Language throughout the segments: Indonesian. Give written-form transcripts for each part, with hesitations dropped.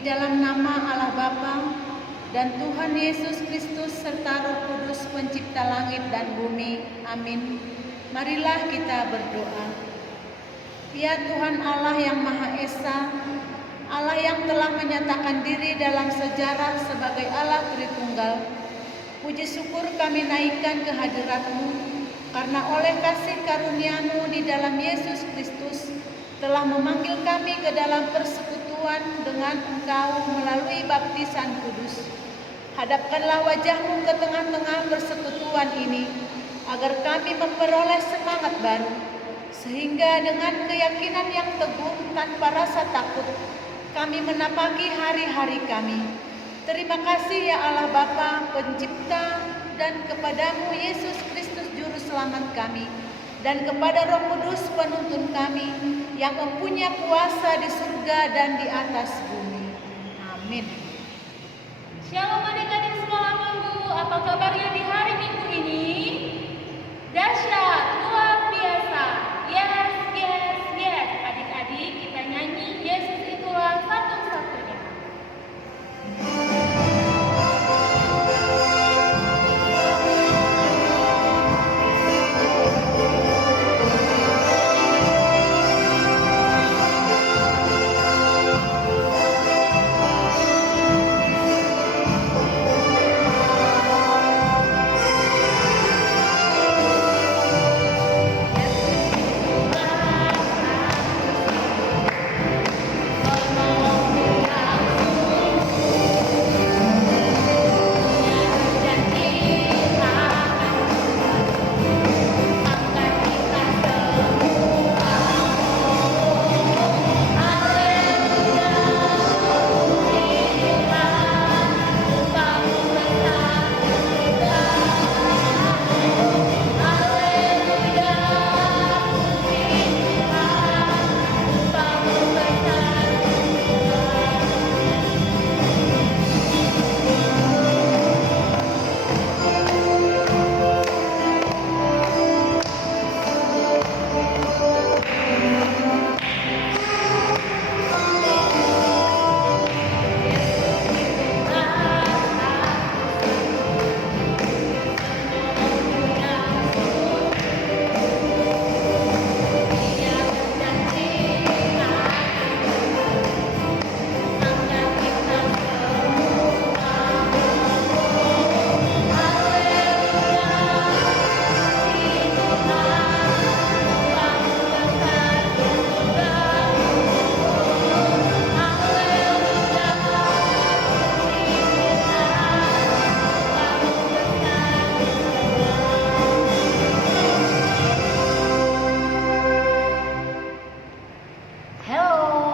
dalam nama Allah Bapa dan Tuhan Yesus Kristus serta Roh Kudus pencipta langit dan bumi. Amin. Marilah kita berdoa. Ya Tuhan Allah yang Maha Esa, Allah yang telah menyatakan diri dalam sejarah sebagai Allah Tritunggal, puji syukur kami naikkan ke hadirat-Mu, karena oleh kasih karunia-Mu di dalam Yesus Kristus telah memanggil kami ke dalam persekutuan dengan Engkau melalui baptisan kudus. Hadapkanlah wajah-Mu ke tengah-tengah persekutuan ini, agar kami memperoleh semangat baru, sehingga dengan keyakinan yang teguh tanpa rasa takut, kami menapaki hari-hari kami. Terima kasih ya Allah Bapa, Pencipta, dan kepadamu Yesus Kristus Juru Selamat kami, dan kepada Roh Kudus penuntun kami, yang mempunyai kuasa di surga dan di atas bumi. Amin. Shalom adik-adik sekolah minggu, apa kabarnya di hari minggu ini? Dahsyat, luar biasa. Yes, yes, yes. Adik-adik, kita nyanyi Yesus itulah satu-satunya.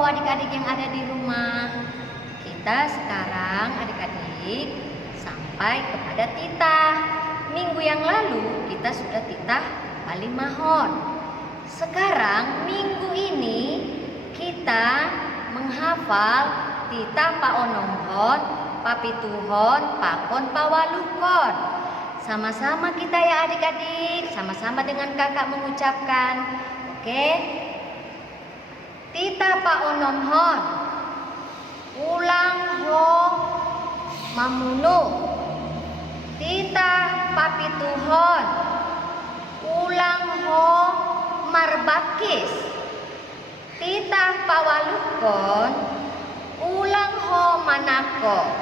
Adik-adik yang ada di rumah, kita sekarang adik-adik sampai kepada titah. Minggu yang lalu kita sudah titah Palimahon. Sekarang minggu ini kita menghafal titah Paonomhon, Papituhon, Pakon, Pawalukon. Sama-sama kita ya adik-adik, sama-sama dengan kakak mengucapkan. Oke? Titah Paonomhon, ulang ho mamunu. Titah Papituhon, ulang ho marbakis. Titah Pawalukon, ulang ho manako.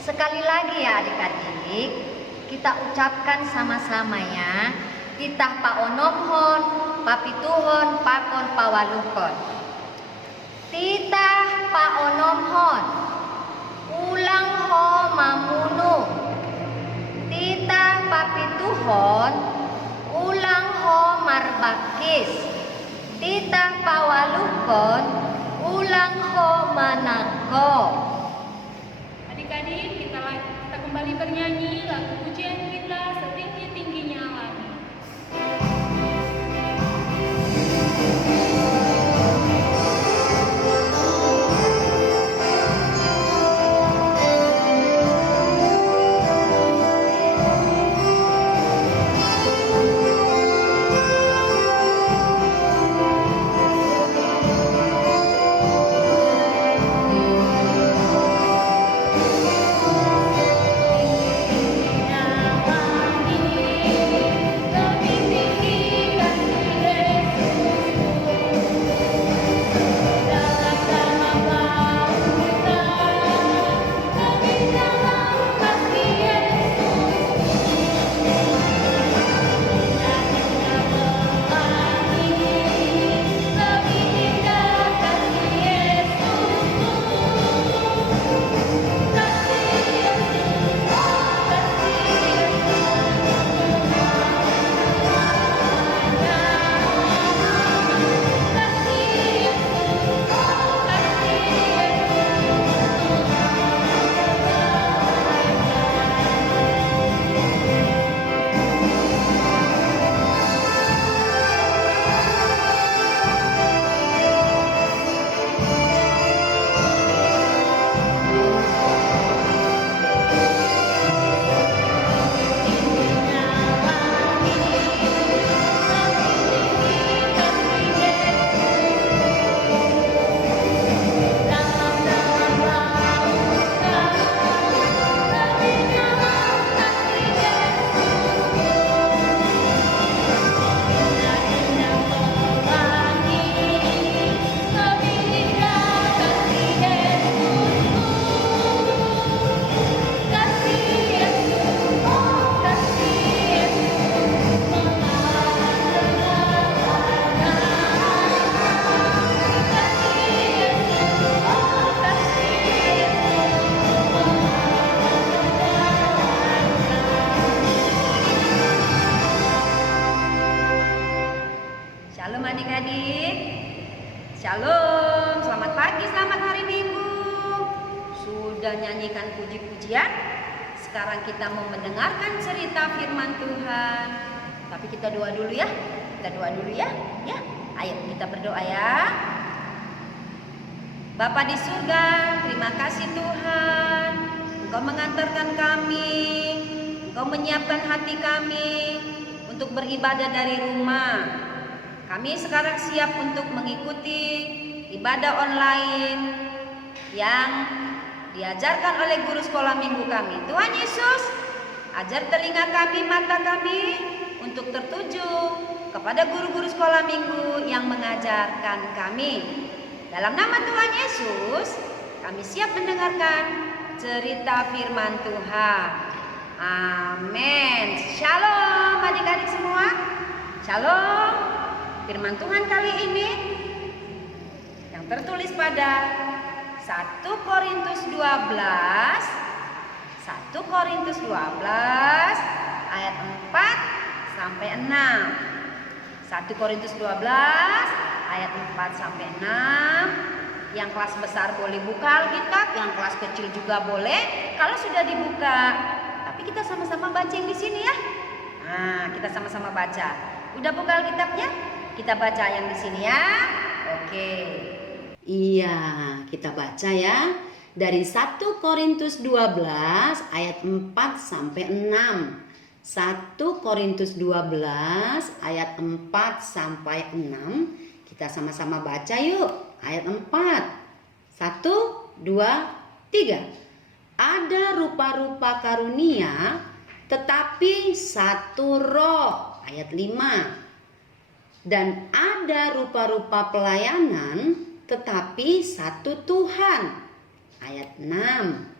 Sekali lagi ya adik-adik, kita ucapkan sama-sama ya. Titah Paonomhon, Papituhon, Pakon, Pawalukon. Titah Paonomhon, ulang ho mamunu. Titah Papituhon, ulang ho marbakis. Titah Pawalukon, ulang ho manako. Adik-adik, kita kembali bernyanyi lagu pujian kita setinggi-tingginya langit. sudah nyanyikan puji-pujian, sekarang kita mau mendengarkan cerita firman Tuhan. Tapi kita doa dulu ya. Kita doa dulu ya. Ya, ayo kita berdoa ya. Bapa di surga, terima kasih Tuhan. Engkau mengantarkan kami, Engkau menyiapkan hati kami untuk beribadah dari rumah. Kami sekarang siap untuk mengikuti ibadah online yang diajarkan oleh guru sekolah minggu kami. Tuhan Yesus, ajar telinga kami, mata kami untuk tertuju kepada guru-guru sekolah minggu yang mengajarkan kami. Dalam nama Tuhan Yesus, kami siap mendengarkan cerita firman Tuhan. Amin. Shalom adik-adik semua. Shalom. Firman Tuhan kali ini yang tertulis pada 1 Korintus 12 ayat 4 sampai 6. 1 Korintus 12 ayat 4 sampai 6. Yang kelas besar boleh buka Alkitab, yang kelas kecil juga boleh. Kalau sudah dibuka, tapi kita sama-sama baca yang di sini ya. Nah, kita sama-sama baca. Udah buka Alkitabnya? Kita baca yang di sini ya. Oke. Iya, kita baca ya. Dari 1 Korintus 12 ayat 4 sampai 6. 1 Korintus 12 ayat 4 sampai 6. Kita sama-sama baca yuk. Ayat 4. 1, 2, 3. Ada rupa-rupa karunia, tetapi satu roh. Ayat 5. Dan ada rupa-rupa pelayanan, tetapi satu Tuhan. Ayat 6.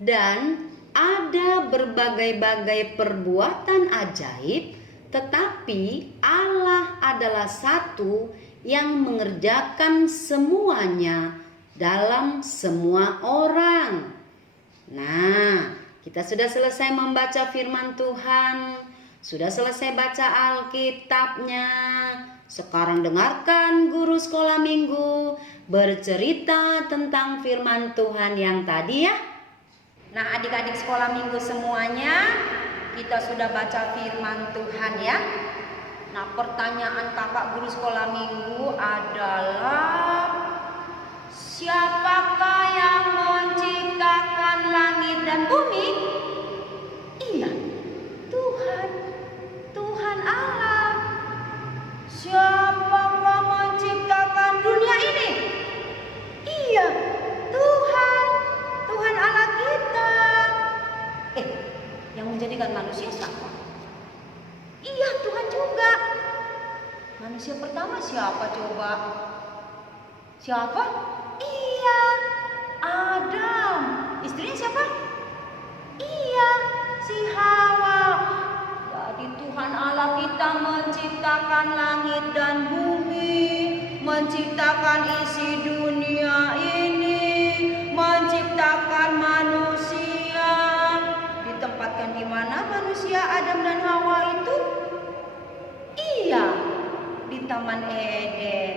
Dan ada berbagai-bagai perbuatan ajaib, tetapi Allah adalah satu yang mengerjakan semuanya dalam semua orang. Nah, kita sudah selesai membaca firman Tuhan, sudah selesai baca Alkitabnya. Sekarang dengarkan guru sekolah minggu bercerita tentang firman Tuhan yang tadi ya. Nah, adik-adik sekolah minggu semuanya, kita sudah baca firman Tuhan ya. Nah, pertanyaan kakak guru sekolah minggu adalah, siapakah yang menciptakan langit dan bumi? Iya, Tuhan, Tuhan Allah. Siapakah menciptakan dunia ini? Iya, Tuhan, Tuhan Allah kita. Yang menjadikan manusia siapa? Iya, Tuhan juga. Manusia pertama siapa coba? Siapa? Iya, Adam. Istrinya siapa? Iya, si Hawa. Jadi Tuhan Allah kita menciptakan langit dan bumi, menciptakan isi dunia ini, menciptakan manusia. Ditempatkan di mana manusia Adam dan Hawa itu? Iya, di Taman Eden.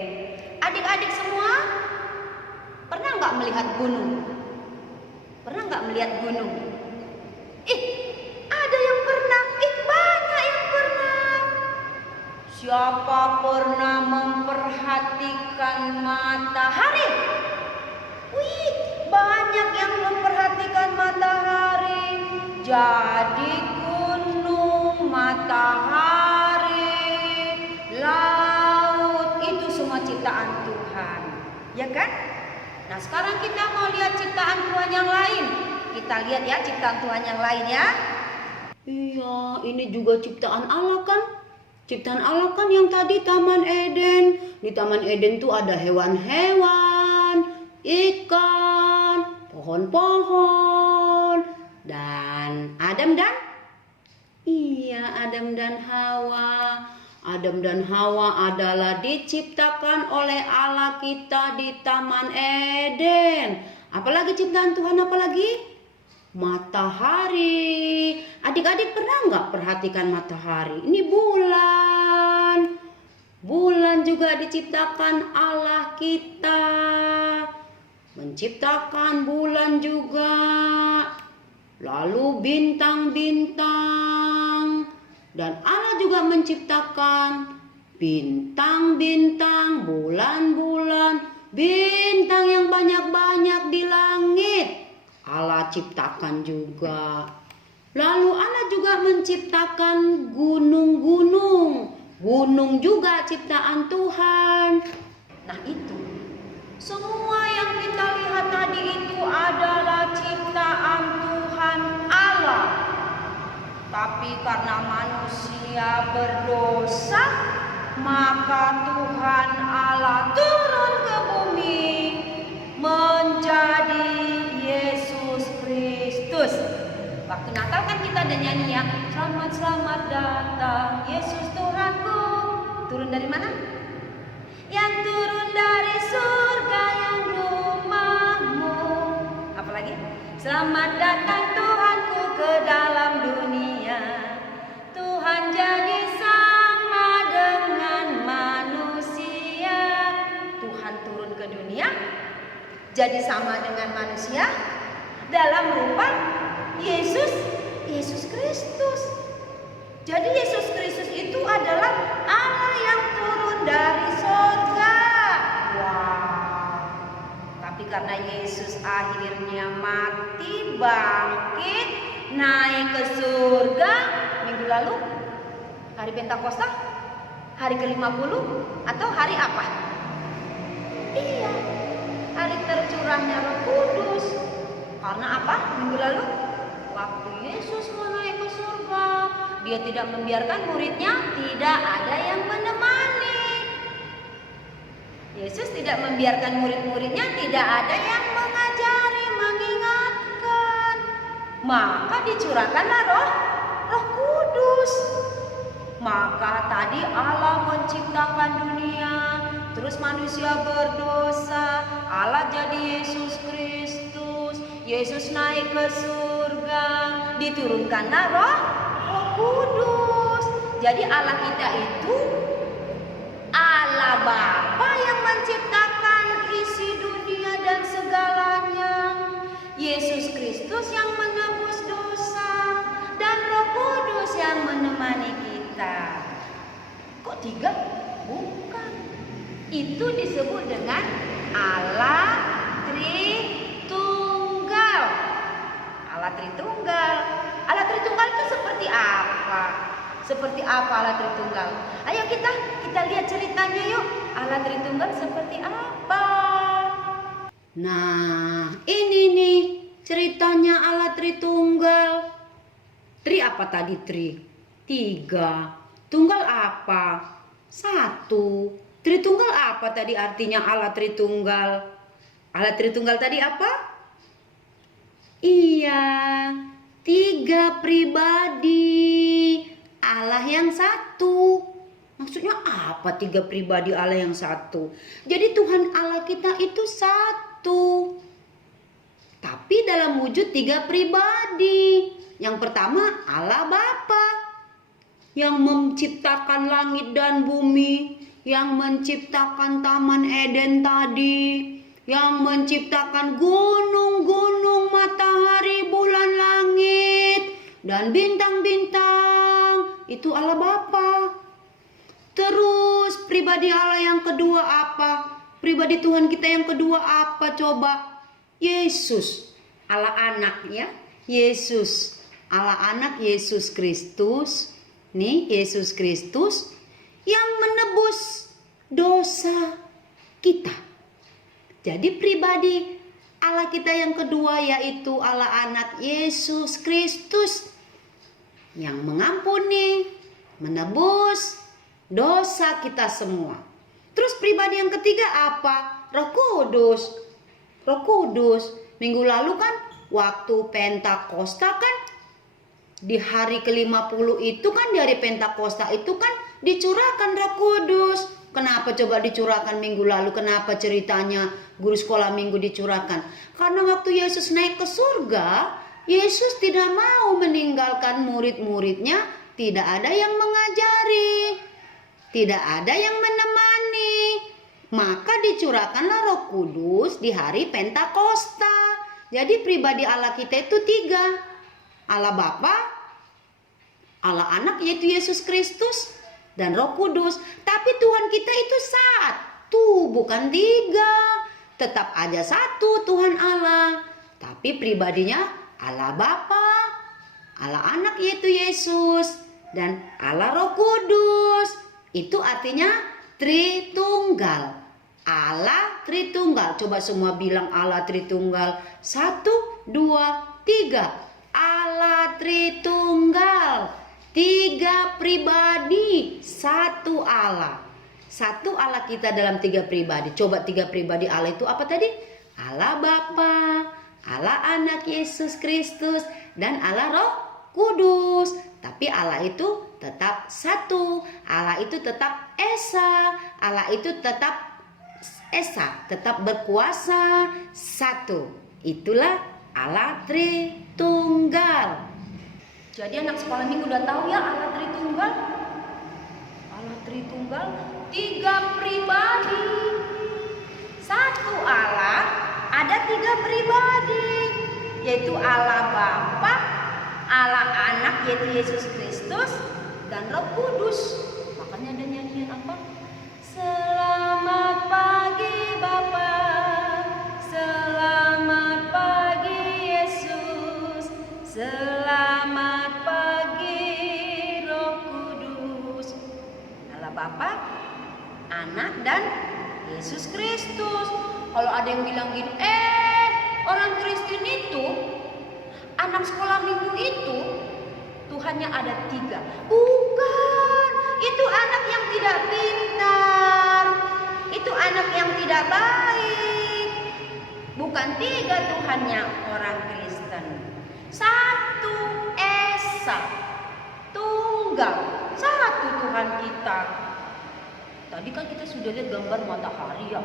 Adik-adik semua, pernah nggak melihat gunung? Pernah nggak melihat gunung? Ada yang pernah. Banyak yang pernah. Siapa pernah memperhatikan matahari? Wih, banyak yang memperhatikan matahari. Jadi gunung, matahari, laut, itu semua ciptaan Tuhan, ya kan? Nah, sekarang kita mau lihat ciptaan Tuhan yang lain. Kita lihat ya ciptaan Tuhan yang lain ya. Iya, ini juga ciptaan Allah kan? Ciptaan Allah kan yang tadi Taman Eden. Di Taman Eden tuh ada hewan-hewan, ikan, pohon-pohon, dan Adam dan Hawa. Adam dan Hawa adalah diciptakan oleh Allah kita di Taman Eden. Apalagi ciptaan Tuhan, apalagi? Matahari. Adik-adik pernah nggak perhatikan matahari? Ini bulan. Bulan juga diciptakan Allah kita. menciptakan bulan juga, lalu bintang-bintang, dan Allah juga menciptakan bintang-bintang, bulan-bulan, bintang yang banyak-banyak di langit. Allah ciptakan juga. Lalu Allah juga menciptakan gunung-gunung. Gunung juga ciptaan Tuhan. Nah itu, semua yang kita lihat tadi itu adalah ciptaan Tuhan Allah. Tapi karena manusia berdosa, maka Tuhan Allah turun ke bumi menjadi Yesus Kristus. Waktu Natal kan kita ada nyanyi ya, selamat selamat datang Yesus Tuhanku. Turun dari mana? Yang turun dari surga yang rumahmu. Apalagi? Selamat datang Tuhanku ke dalam dunia. Tuhan jadi sama dengan manusia. Tuhan turun ke dunia jadi sama dengan manusia dalam rupa Yesus Kristus. Jadi Yesus Kristus itu adalah Allah yang turun dari surga. Wow. Tapi karena Yesus akhirnya mati, bangkit, naik ke surga minggu lalu, hari Pentakosta, hari ke-50 atau hari apa? Iya, hari tercurahnya Roh Kudus. Karena apa? Minggu lalu waktu Yesus mau naik ke surga, dia tidak membiarkan muridnya tidak ada yang menemani. Yesus tidak membiarkan murid-muridnya tidak ada yang mengajari, mengingatkan. Maka dicurahkanlah Roh Kudus. Maka tadi Allah menciptakan dunia, terus manusia berdosa, Allah jadi Yesus Kristus. Yesus naik ke surga, diturunkanlah Roh Kudus. Jadi Allah kita itu Allah Bapa yang menciptakan isi dunia dan segalanya. Yesus Kristus yang menebus dosa dan Roh Kudus yang menemani kita. Kok tiga? Bukan. Itu disebut dengan Allah Tritunggal. Allah Tritunggal. Allah Tritunggal itu seperti apa? Seperti apa Allah Tritunggal? Ayo kita lihat ceritanya yuk. Allah Tritunggal seperti apa? Nah, ini nih ceritanya Allah Tritunggal. Tri apa tadi tri? 3. Tunggal apa? 1. Tritunggal apa tadi artinya Allah Tritunggal? Allah Tritunggal tadi apa? Iya, 3 pribadi Allah yang satu. Maksudnya apa 3 pribadi Allah yang satu? Jadi Tuhan Allah kita itu satu, tapi dalam wujud 3 pribadi. Yang pertama Allah Bapa yang menciptakan langit dan bumi, yang menciptakan Taman Eden tadi, yang menciptakan gunung-gunung, matahari, bulan, langit, dan bintang-bintang. Itu Allah Bapa. Terus pribadi Allah yang kedua apa? Pribadi Tuhan kita yang kedua apa coba? Yesus, Allah anak ya. Yesus, Allah anak Yesus Kristus. Nih Yesus Kristus yang menebus dosa kita. Jadi pribadi Allah kita yang kedua yaitu Allah anak Yesus Kristus yang mengampuni, menebus dosa kita semua. Terus pribadi yang ketiga apa? Roh Kudus. Roh Kudus. Minggu lalu kan waktu Pentakosta kan di hari ke-50 itu kan, di hari Pentakosta itu kan dicurahkan Roh Kudus. Kenapa coba dicurahkan minggu lalu? Kenapa ceritanya guru sekolah minggu dicurahkan? Karena waktu Yesus naik ke surga, Yesus tidak mau meninggalkan murid-muridnya. Tidak ada yang mengajari, tidak ada yang menemani. maka dicurahkanlah Roh Kudus di hari Pentakosta. Jadi pribadi Allah kita itu 3. Allah Bapa, Allah Anak yaitu Yesus Kristus, dan Roh Kudus. Tapi Tuhan kita itu 1, bukan 3. Tetap aja 1 Tuhan Allah. Tapi pribadinya Allah Bapa, Allah Anak yaitu Yesus, dan Allah Roh Kudus. Itu artinya Tritunggal. Allah Tritunggal. Coba semua bilang Allah Tritunggal. 1, 2, 3. Allah Tritunggal. 3 pribadi, 1 Allah. 1 Allah kita dalam 3 pribadi. Coba 3 pribadi Allah itu apa tadi? Allah Bapa, Allah Anak Yesus Kristus, dan Allah Roh Kudus. Tapi Allah itu tetap 1. Allah itu tetap Esa. Allah itu tetap Esa, tetap berkuasa 1. Itulah Allah Tritunggal. Jadi anak sekolah minggu udah tahu ya Allah Tritunggal? Allah Tritunggal 3 pribadi. 1 Allah, ada 3 pribadi, yaitu Allah Bapa, Allah Anak yaitu Yesus Kristus, dan Roh Kudus. Makanya ada nyanyian apa? Selamat pagi Bapa, selamat pagi Yesus, selamat pagi Roh Kudus. Allah Bapa, Anak, dan Yesus Kristus. Kalau ada yang bilang gini, orang Kristen itu, anak sekolah minggu itu Tuhannya ada 3. Bukan, itu anak yang tidak pintar, itu anak yang tidak baik. Bukan 3 Tuhannya orang Kristen. 1 Esa, tunggal, 1 Tuhan kita. Tadi kan kita sudah lihat gambar matahari ya.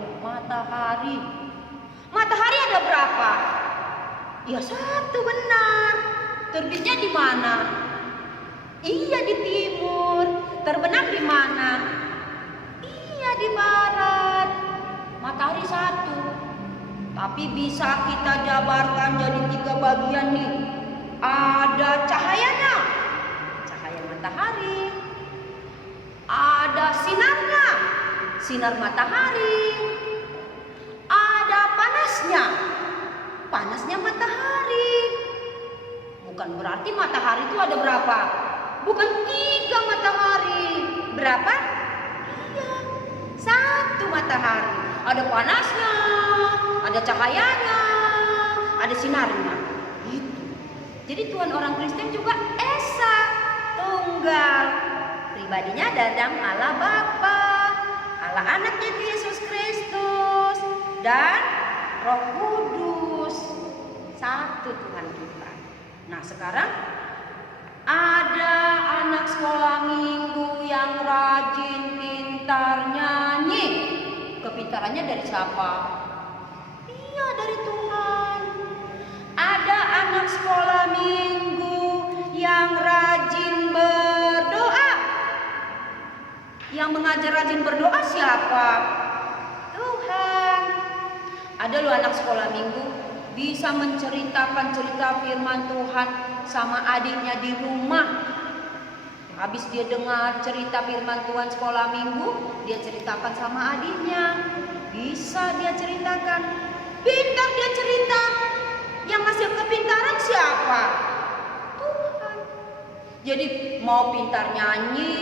Matahari ada berapa? Ya 1 benar. Terbitnya di mana? Iya di timur. Terbenam di mana? Iya di barat. Matahari 1. Tapi bisa kita jabarkan jadi 3 bagian nih. Ada cahayanya, cahaya matahari. Ada sinarnya, sinar matahari. Ada panasnya, panasnya matahari. Bukan berarti matahari itu ada berapa? Bukan 3 matahari. Berapa? Iya, 1 matahari. Ada panasnya, ada cahayanya, ada sinarnya. Gitu. Jadi Tuhan orang Kristen juga Esa, tunggal. Pribadinya dalam Allah Bapa, Allah Anak yaitu Yesus Kristus, dan Roh Kudus. 1 Tuhan kita. Nah sekarang ada anak sekolah minggu yang rajin, pintar nyanyi. Kepintarannya dari siapa? Iya, dari Tuhan. Ada anak sekolah minggu yang rajin berdoa. Yang mengajar rajin berdoa siapa? Tuhan. Ada loh anak sekolah minggu bisa menceritakan cerita firman Tuhan sama adiknya di rumah. Habis dia dengar cerita firman Tuhan sekolah minggu, dia ceritakan sama adiknya. Bisa dia ceritakan. Pintar dia cerita. Yang ngasih kepintaran siapa? Tuhan. Jadi mau pintar nyanyi,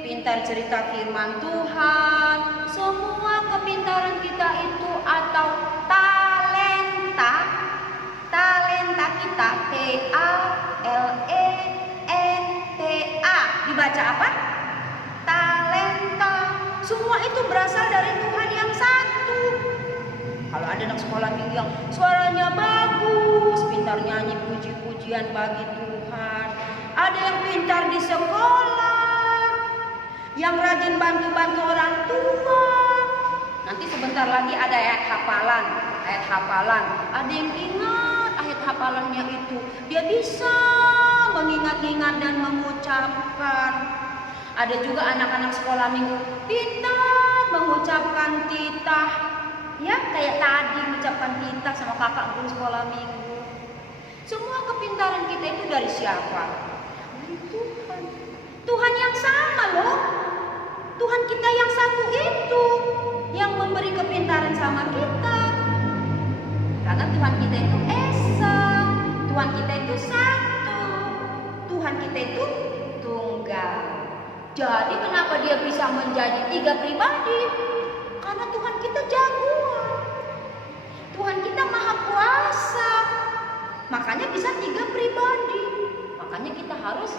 pintar cerita firman Tuhan, semua kepintaran kita itu atau talenta kita, TALENTA, dibaca apa? Talenta. Semua itu berasal dari Tuhan yang 1. Kalau ada anak sekolah minggu yang suaranya bagus, pintar nyanyi puji-pujian bagi Tuhan, ada yang pintar di sekolah, yang rajin bantu-bantu orang tua. Nanti sebentar lagi ada ayat hafalan. Ada yang ingat ayat hafalannya itu, dia bisa mengingat-ingat dan mengucapkan. Ada juga anak-anak sekolah minggu pintar mengucapkan titah. Ya, kayak tadi mengucapkan titah sama kakak guru sekolah minggu. Semua kepintaran kita itu dari siapa? Dari Tuhan. Tuhan yang sama loh. Tuhan kita yang satu itu yang memberi kepintaran sama kita. Karena Tuhan kita itu esa, Tuhan kita itu satu, Tuhan kita itu tunggal. Jadi kenapa dia bisa menjadi 3 pribadi? Karena Tuhan kita jagoan. Tuhan kita maha kuasa. Makanya bisa 3 pribadi. Makanya kita harus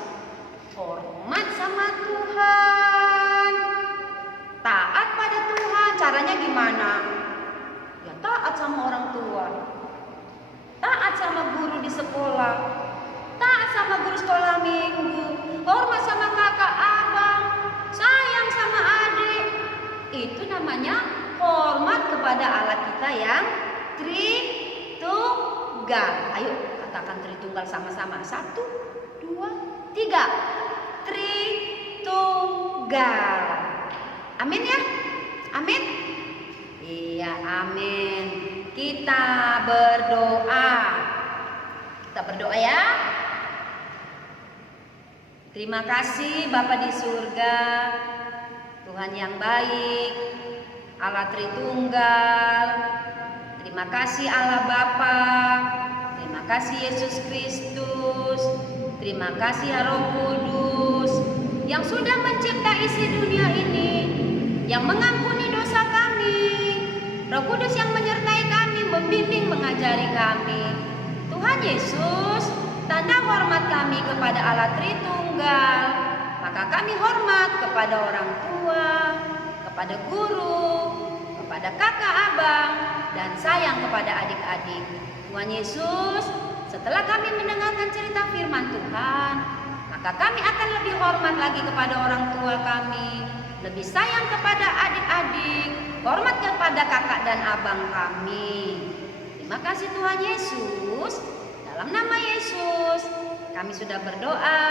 hormat sama Tuhan. Taat pada Tuhan. Caranya gimana? Ya taat sama orang tua. Taat sama guru di sekolah. Taat sama guru sekolah minggu. Hormat sama kakak abang. Sayang sama adik. Itu namanya hormat kepada Allah kita yang Tritunggal. Ayo katakan Tritunggal sama-sama. 1, 2, 3. Tritunggal. Amin ya? Amin? Iya, amin. Kita berdoa. Kita berdoa ya. Terima kasih Bapa di surga, Tuhan yang baik, Allah Tritunggal. Terima kasih Allah Bapa. Terima kasih Yesus Kristus. Terima kasih ya Roh Kudus yang sudah mencipta isi dunia ini, yang mengampuni dosa kami. Roh Kudus yang menyertai kami, membimbing, mengajari kami. Tuhan Yesus, tanda hormat kami kepada Allah Tritunggal, maka kami hormat kepada orang tua, kepada guru, kepada kakak abang, dan sayang kepada adik-adik. Tuhan Yesus, setelah kami mendengarkan cerita firman Tuhan, maka kami akan lebih hormat lagi kepada orang tua kami, lebih sayang kepada adik-adik, hormat kepada kakak dan abang kami. Terima kasih Tuhan Yesus. Dalam nama Yesus kami sudah berdoa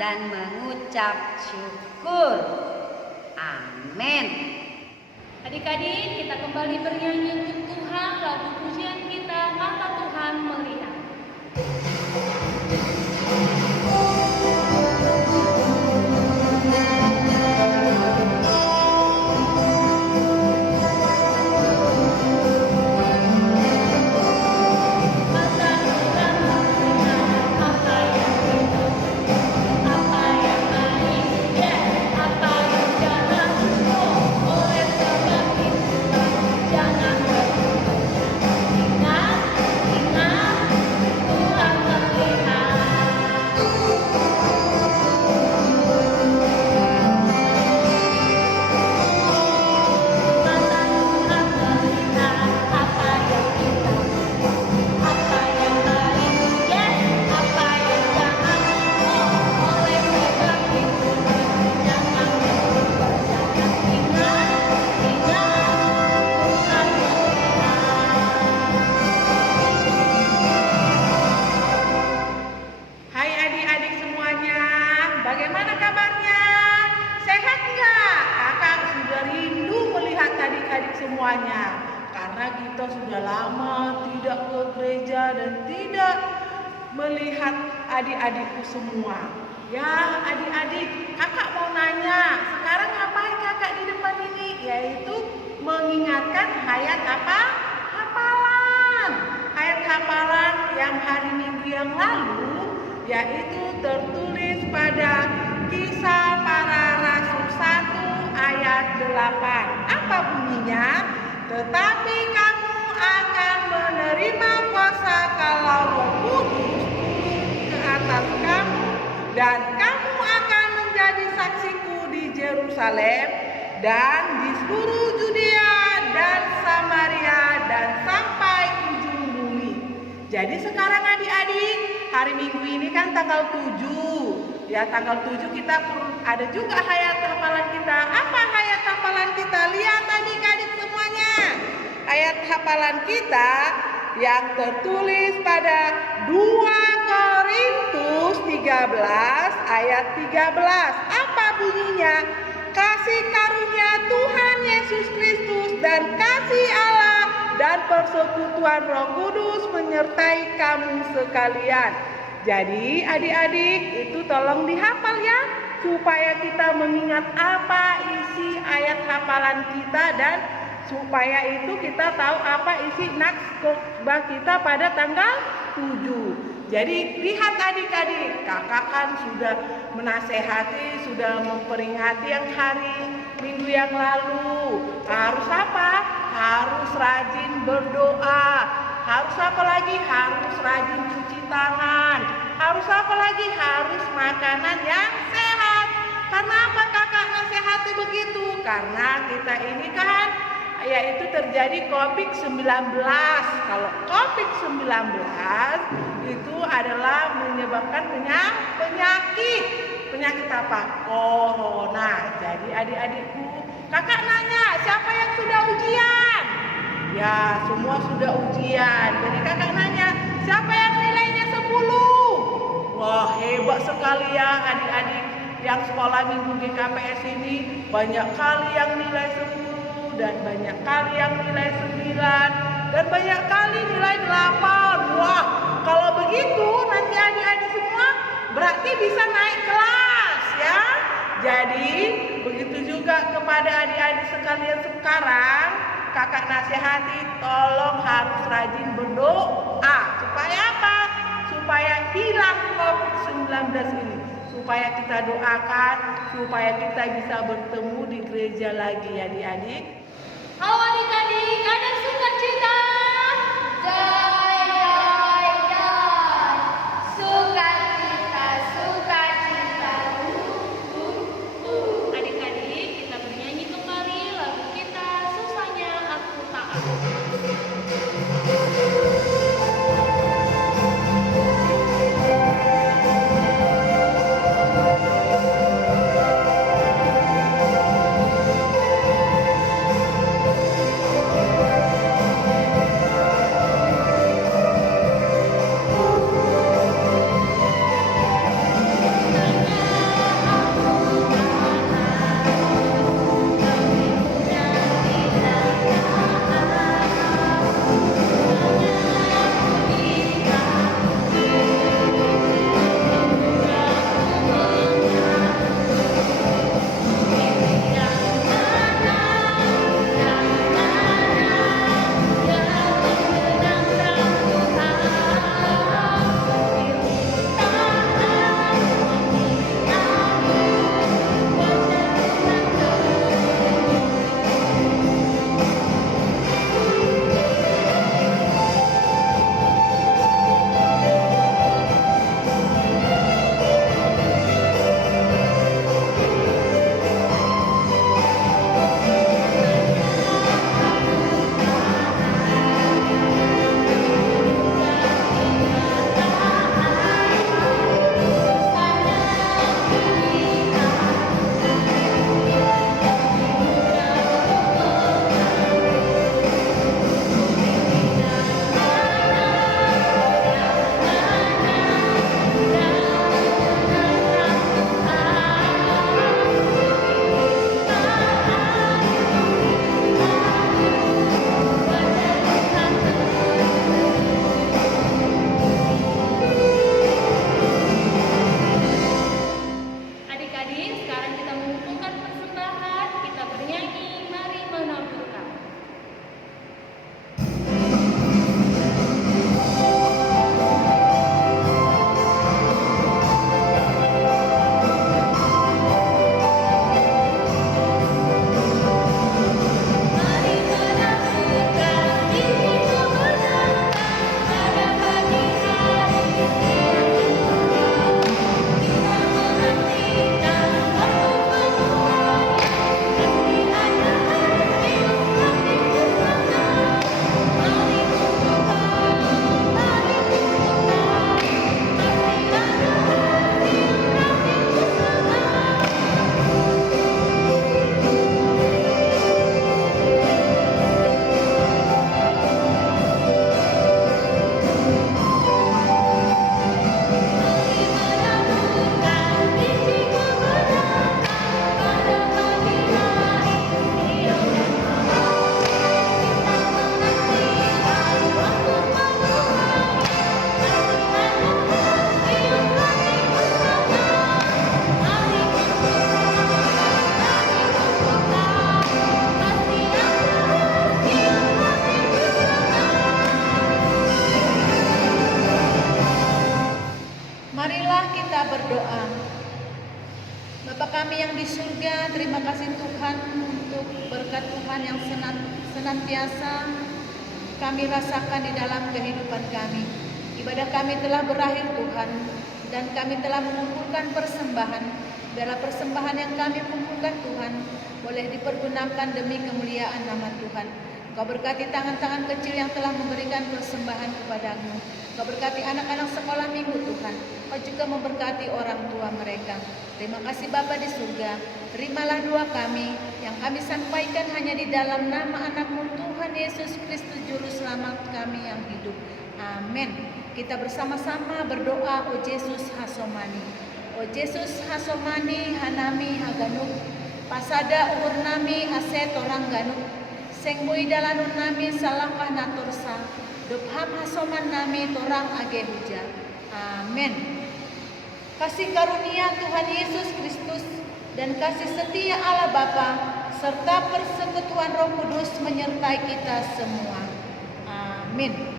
dan mengucap syukur. Amin. Adik-adik, kita kembali bernyanyi untuk Tuhan, lagu pujian kita, mata Tuhan melihat. semuanya, karena kita sudah lama tidak ke gereja dan tidak melihat adik-adikku semua. Ya adik-adik, kakak mau nanya, sekarang ngapain kakak di depan ini? Yaitu mengingatkan hayat apa? Hafalan. Hayat hafalan yang hari Minggu yang lalu, yaitu tertulis pada Kisah Para Rasul 1 ayat 8. Apa bunyinya? Tetapi kamu akan menerima kuasa kalau Roh Kudus turun ke atas kamu, dan kamu akan menjadi saksiku di Yerusalem dan di seluruh Judea dan Samaria dan sampai ujung bumi. Jadi sekarang adik-adik, hari Minggu ini kan tanggal 7. Ya, tanggal 7 kita ada juga hayat hafalan kita. Apa hayat hafalan kita? Lihat adik-adik semuanya. Hayat hafalan kita yang tertulis pada 2 Korintus 13 ayat 13. Apa bunyinya? kasih karunia Tuhan Yesus Kristus dan kasih Allah dan persekutuan Roh Kudus menyertai kamu sekalian. Jadi adik-adik itu tolong dihafal ya, supaya kita mengingat apa isi ayat hafalan kita dan supaya itu kita tahu apa isi naks khotbah kita pada tanggal 7. Jadi lihat adik-adik, kakak kan sudah menasehati, sudah memperingati yang hari minggu yang lalu. Harus apa? Harus rajin berdoa. Harus apa lagi? Harus rajin cuci tangan. Harus apa lagi? Harus makanan yang sehat. Karena apa kakak nasihati begitu? Karena kita ini kan yaitu terjadi COVID-19. Kalau COVID-19 itu adalah menyebabkan penyakit apa? Corona. Jadi adik-adikku, kakak nanya, siapa yang sudah ujian? Ya, semua sudah ujian. Jadi kakak nanya, siapa yang nilainya 10? Wah, hebat sekali ya adik-adik yang sekolah minggu GKPS ini. Banyak kali yang nilai 10 dan banyak kali yang nilai 9 dan banyak kali nilai 8. Wah, kalau begitu nanti adik-adik semua berarti bisa naik kelas ya. Jadi begitu juga kepada adik-adik sekalian sekarang, kakak nasihati tolong harus rajin berdoa. Supaya apa? Supaya hilang COVID-19 ini. Supaya kita doakan, supaya kita bisa bertemu di gereja lagi ya adik-adik. Halo adik-adik, ada sukacita. Jai, jai, jai. Sukacita, sukacita. Adik-adik, kita bernyanyi kembali lagu kita Susahnya Aku Taat. di surga, terima kasih Tuhan untuk berkat Tuhan yang senantiasa kami rasakan di dalam kehidupan kami. Ibadah kami telah berakhir Tuhan, dan kami telah mengumpulkan persembahan. Biarlah persembahan yang kami kumpulkan Tuhan boleh dipergunakan demi kemuliaan nama Tuhan. Kau berkati tangan-tangan kecil yang telah memberikan persembahan kepadamu. Kau berkati anak-anak sekolah minggu Tuhan. Kau juga memberkati orang tua mereka. Terima kasih Bapa di surga. Terimalah doa kami yang kami sampaikan hanya di dalam nama anak-Mu Tuhan Yesus Kristus Juru Selamat kami yang hidup. Amin. Kita bersama-sama berdoa, O Yesus Hasomani. O Yesus Hasomani Hanami Haganuk. Pasada uhur nami aset orang ganuk. Seng bui dalanun nami salangkah natursa. Dupham hasoman nami torang age huja. Amin. Kasih karunia Tuhan Yesus Kristus dan kasih setia Allah Bapa serta persekutuan Roh Kudus menyertai kita semua. Amin.